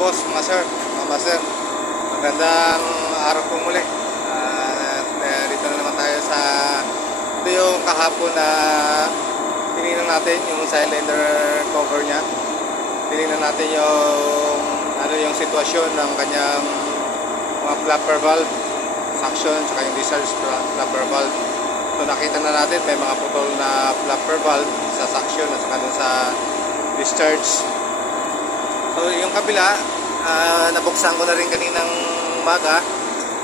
boss, mga sir, mga master. Magandang araw po muli. Dito na naman tayo sa ito yung kahapon na tinignan natin yung cylinder cover nya. Tinignan natin yung sitwasyon ng kanyang mga flapper valve, suction, saka yung discharge flapper valve. So nakita na natin may mga putol na flapper valve sa suction at saka dun sa discharge. So yung kabila, nabuksan ko na rin kaninang umaga.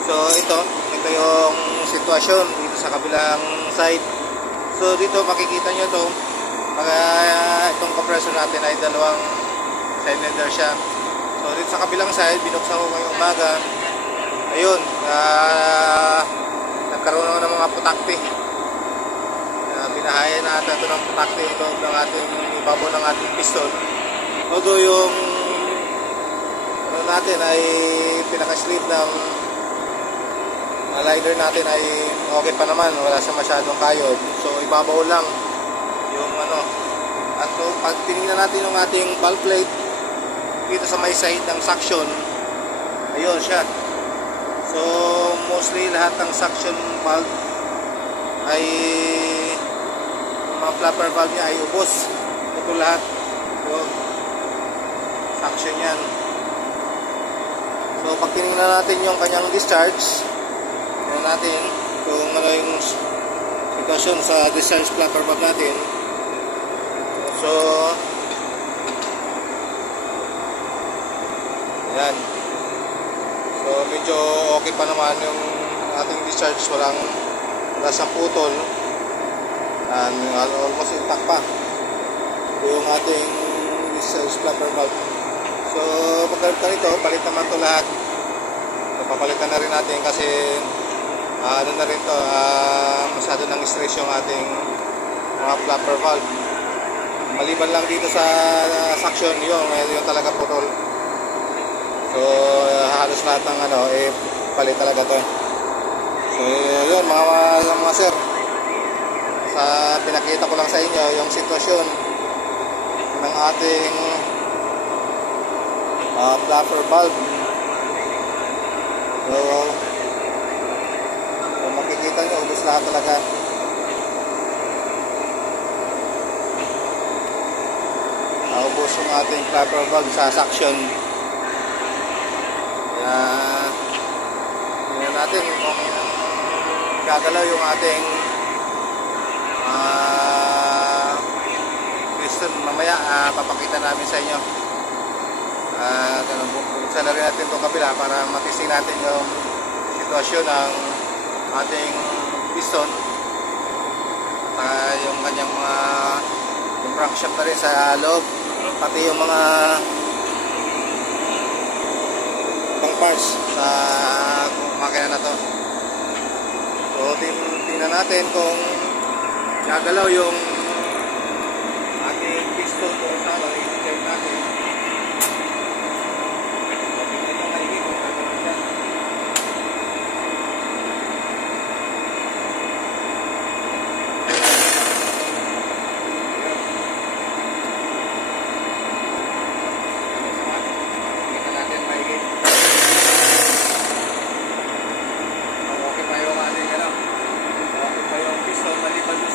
So ito yung sitwasyon dito sa kabilang side. So dito makikita nyo to, itong compressor natin ay dalawang cylinder siya. So dito sa kabilang side, binuksan ko ngayong umaga. Ayun, nagkaroon ako ng mga putakti. Binahayan natin ito ng putakti yung loob ng ating ibabaw ng ating piston. Although yung natin ay pinaka-sleeve ng liner natin ay okay pa naman, wala sa masyadong kayod. So ibabaw lang yung at so pag tinignan natin yung ating valve plate dito sa may side ng suction, ayun siya. So mostly lahat ng suction valve ay mga flapper valve niya ay ubos. Ito lahat yung suction yan. So pag tinignan natin yung kanyang discharge, tingnan natin kung ano yung sitwasyon sa discharge flapper valve natin. So yan. So medyo okay pa naman yung ating discharge, wala siyang putol. And almost intact pa yung ating discharge flapper valve. So pagkaroon nito, palit naman to lahat. So, papalitan na rin natin kasi ano na rin to, masyado nang stress yung ating mga flapper valve. Maliban lang dito sa suction, yung talaga putol. So halos lahat ng palit talaga to. So yun mga sir, pinakita ko lang sa inyo yung sitwasyon ng ating flapper valve. So makikita nyo, ubos lahat talaga. Ubos yung ating flapper valve sa suction. Kaya tingnan natin kung gagalaw yung ating piston. Mamaya papakita namin sa inyo. Buksan na rin natin itong kabila para matisting natin yung sitwasyon ng ating piston at yung kanyang mga crankshaft na rin sa loob, pati yung mga pang parts sa makina na to. So tingnan natin kung gagalaw yung ating piston kung saan i-check natin.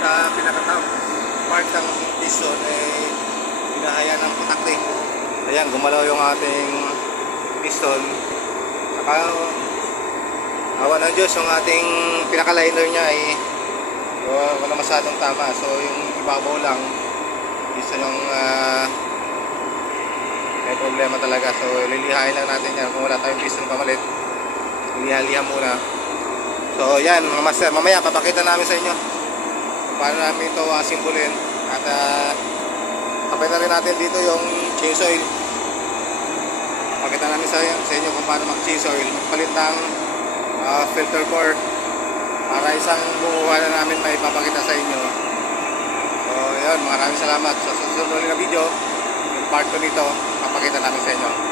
Sa pinakatawag part ng piston binahaya ng putakti. Ayan, gumalaw yung ating piston. Saka awa ng Diyos, yung ating pinaka-liner nya ay wala masyadong tama. So yung ibabaw lang isa yung may problema talaga. So lilihain lang natin yan. Kung wala tayong piston pamalit, liliha-liha muna. So yan mga master, mamaya papakita namin sa inyo paano namin ito simbulin. At kapay na rin natin dito yung change oil. Pakita namin sa inyo kung paano mag-change oil, magpalit ng filter core para isang buuhan na namin may papakita sa inyo. So yun, maraming salamat. Sa susunod na video, yung part 2 nito papakita namin sa inyo.